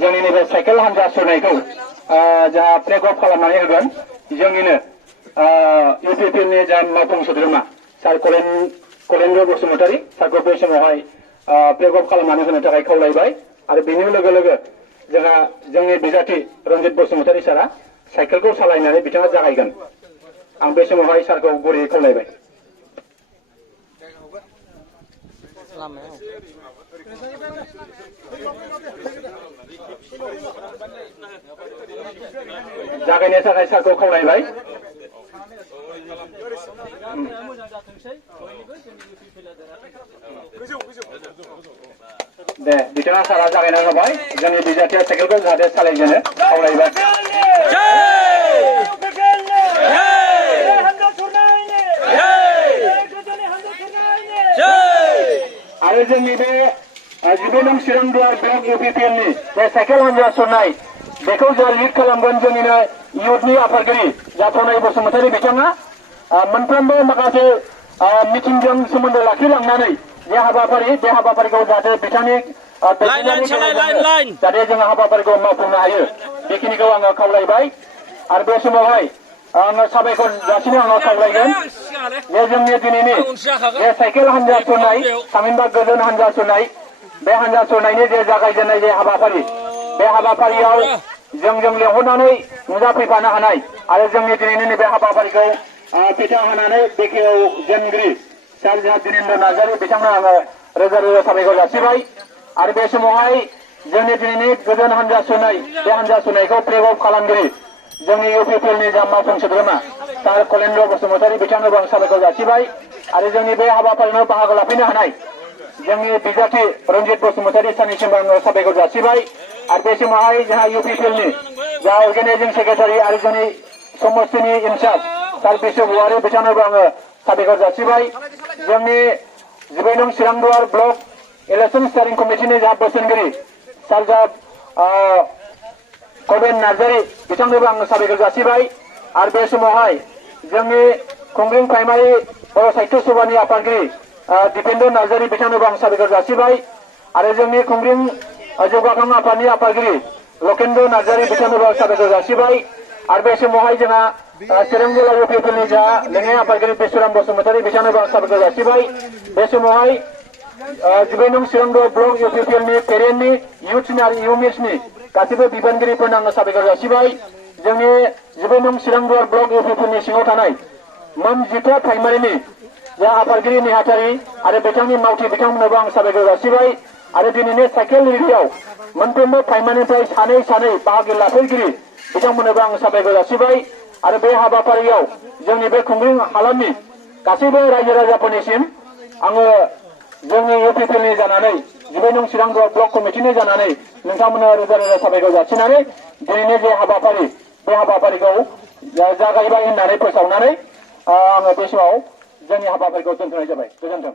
जोंनि नैबे साइकेल हान्जा सुरनायखौ जा प्लेग अफ खालामनानै होगोन जोंनिनो इउपिपिएलनि जा मावफुं सोद्रोमा सार कलेन्द्र बसुमतारी सारखौ बे समावहाय प्लेग अफ खालामनानै होनो थाखाय खावलायबाय आरो बेनि लोगो लोगो जोंहा जोंनि बिजाथि रन्जित बसुमतारी सारा साइकेलखौ सालायनानै बिथाङा जागायगोन आं बे समावहाय सारखौ गुरैयै खावलायबाय जागायनो थाखाय सारखौ खावलायबाय दे बिथाङा सारा जागायना होबाय जोंनि बिजाथिया साइकेलखौ जाहाथे सालायजेनो खावलायबाय आरो जोंनि बे 12 नं चिरांदुवार ब्लक इउपिपिएलनि बे साइकेल हान्जा सुरनाय बेखौ जा लिड खालामगोन जोंनिनो इयुथनि आफादगिरि जाथनाय बसुमतारी बिथाङा मोनफ्रोमबो माखासे मिटिंजों सोमोन्दो लाखिलांनानै जे हाबाफारि बे हाबाफारिखौ जाहाथे बिथांनि जाहाथे जोङो हाबाफारिखौ मावफुंनो हायो बेखिनिखौ आङो खावलायबाय आरो बे समावहाय आङो साबायखर जासिनो आङो खावलायगोन जे जोंनि दिनैनि बे साइकेल हान्जा सुरनाय थामहिनबा गोजोन हान्जा सुरनाय बे हान्जा सुरनायनि जे जागायजेननाय जे हाबाफारि बे हाबाफारियाव जोंजों लेंहरनानै नुजाफैफानो हानाय आरो जोंनि दिनैनि नैबे हाबाफारिखौ फिथा होनानै बेखेवजेनगिरि सार दिनेन्द्र नार्जारी बिथांनो आङो रोजा रोजा साबायखर जासिबाय आरो बे समावहाय जोंनि दिनैनि गोजोन हान्जा सुरनाय बे हान्जा सुरनायखौ प्लेग अफ खालामगिरि जोंनि इउपिपिएलनि जा मावफुं सोद्रोमा सार कलेन्द्र बसुमतारी बिथांनोबो आं साबायखर जासिबाय आरो जोंनि बे हाबाफारियाव बाहागो लाफैनो हानाय जोंनि बिजाथि रन्जित बसुमतारी सारनिसिमबो आङो साबायखर जासिबाय आरो बे समावहाय जोंहा इउपिपिएलनि जा अर्गेनाइजिं सेक्रेटारि आरो जोंनि समस्तिनि इनचार्ज सार बिशु औवारी बिथांनोबो आङो साबायखर जासिबाय जोंनि 12 नं चिरांदुवार ब्लक इलेक्शन स्टियारिं कमिटिनि जा बोसोनगिरि सार जा कबेन नार्जारी बिथांनोबो आङो साबायखर जासिबाय आरो बे समावहाय जोंनि खुंग्रिं प्राइमारि बर' साहित्य सभानि आफादगिरि दिपेन्द्र नार्जारी बिथांनोबो आं साबायखर जासिबाय आरो जोंनि खुंग्रिं जौगाखां आफादनि आफादगिरि लकेन्द्र नार्जारी बिथांनोबो आं साबायखर जासिबाय आरो बे समावहाय जोंहा चिरां जिल्ला इउपिपिएलनि जा लेङाइ आफादगिरि बिश्वराम बसुमतारी बिथांनोबो आं साबायखर जासिबाय बे समावहाय 12 नं चिरांदुवार ब्लक इउपिपिएलनि पेरेन्टनि इयुथ्सनि आरो इउमिसनि गासैबो बिबानगिरिफोरनो आङो साबायखर जासिबाय जोंनि 12 नं चिरांदुवार ब्लक इउपिपिएलनि सिङाव थानाय मोन 10 प्राइमारिनि जा आफादगिरि नेहाथारि आरो बिथांनि मावथि बिथांमोननोबो आं साबायखर जासिबाय आरो दिनैनि साइकेल रेलियाव मोनफ्रोमबो प्राइमारिनिफ्राय सानै सानै बाहागो लाफैगिरि बिथांमोननोबो आं साबायखर जासिबाय आरो बे हाबाफारियाव जोंनि बे खुंग्रिं हालामनि गासैबो रायजो राजाफोरनिसिम आङो जोंनि इउपिपिएलनि जानानै 12 नं चिरांदुवार ब्लक कमिटिनि जानानै नोंथांमोननो रोजा रोजा साबायखर जासिनानै दिनैनि जे हाबाफारि बे हाबाफारिखौ जागायबाय होननानै फोसावनानै आङो बे समाव जोंनि हाबाफारिखौ दोनथ'नाय जाबाय गोजोन्थों।